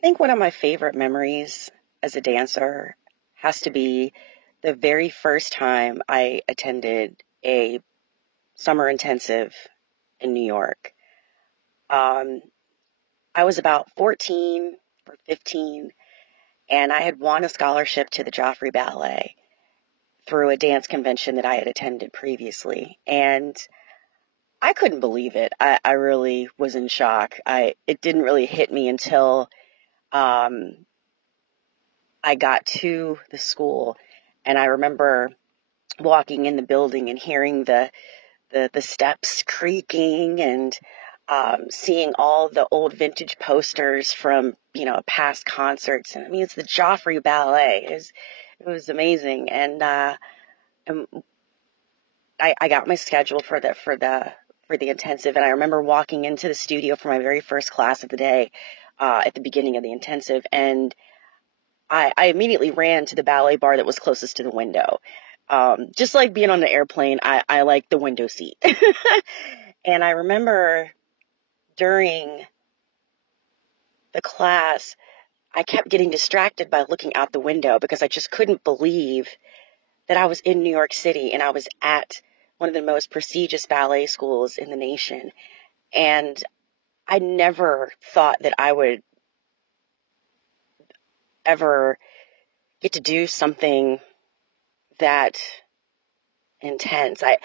I think one of my favorite memories as a dancer has to be the very first time I attended a summer intensive in New York. Um, I was about 14 or 15, and I had won a scholarship to the Joffrey Ballet through a dance convention that I had attended previously. And I couldn't believe it. I really was in shock. It didn't really hit me until um, I got to the school, and I remember walking in the building and hearing the steps creaking and seeing all the old vintage posters from, past concerts. And I mean, it's the Joffrey Ballet. It was amazing. And I got my schedule for the intensive. And I remember walking into the studio for my very first class of the day, at the beginning of the intensive. And I immediately ran to the ballet bar that was closest to the window. Just like being on the airplane, I like the window seat. And I remember during the class, I kept getting distracted by looking out the window because I just couldn't believe that I was in New York City and I was at one of the most prestigious ballet schools in the nation. And I never thought that I would ever get to do something that intense. I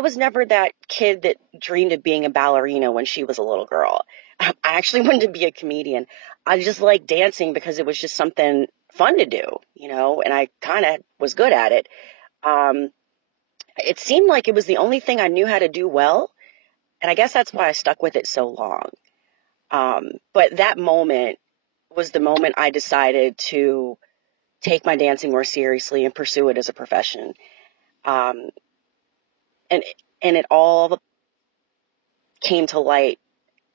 was never that kid that dreamed of being a ballerina when she was a little girl. I actually wanted to be a comedian. I just liked dancing because it was just something fun to do, and I kind of was good at it. Um, it seemed like it was the only thing I knew how to do well, and I guess that's why I stuck with it so long. But that moment was the moment I decided to take my dancing more seriously and pursue it as a profession. Um, and and it all came to light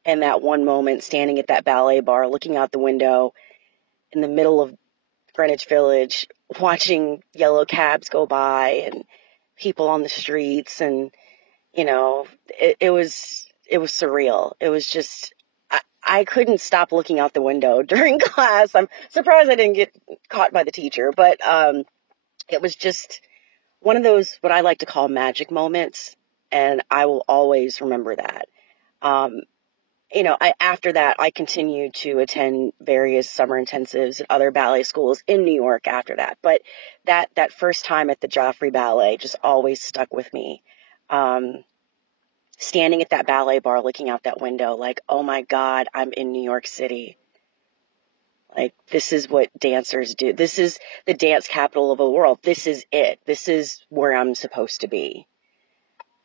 in that one moment, standing at that ballet bar, looking out the window in the middle of Greenwich Village, watching yellow cabs go by and people on the streets, and it was surreal. It was just I couldn't stop looking out the window during class. I'm surprised I didn't get caught by the teacher, but it was just one of those what I like to call magic moments, and I will always remember that. Um, after that, I continued to attend various summer intensives at other ballet schools in New York after that. But that first time at the Joffrey Ballet just always stuck with me. Um, Standing at that ballet bar, looking out that window, like, oh my God, I'm in New York City. Like, this is what dancers do. This is the dance capital of the world. This is it. This is where I'm supposed to be.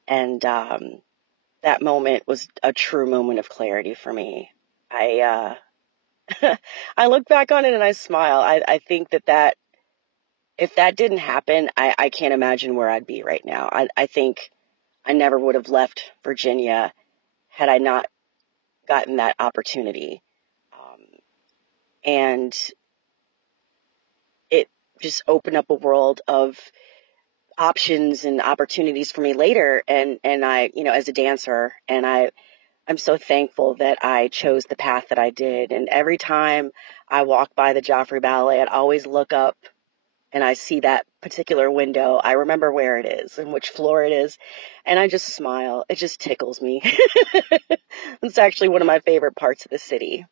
And that moment was a true moment of clarity for me. I look back on it and I smile. I think that if that didn't happen, I can't imagine where I'd be right now. I think I never would have left Virginia had I not gotten that opportunity. And it just opened up a world of options and opportunities for me later. And I, as a dancer, and I'm so thankful that I chose the path that I did. And every time I walk by the Joffrey Ballet, I'd always look up and I see that particular window. I remember where it is and which floor it is. And I just smile. It just tickles me. It's actually one of my favorite parts of the city.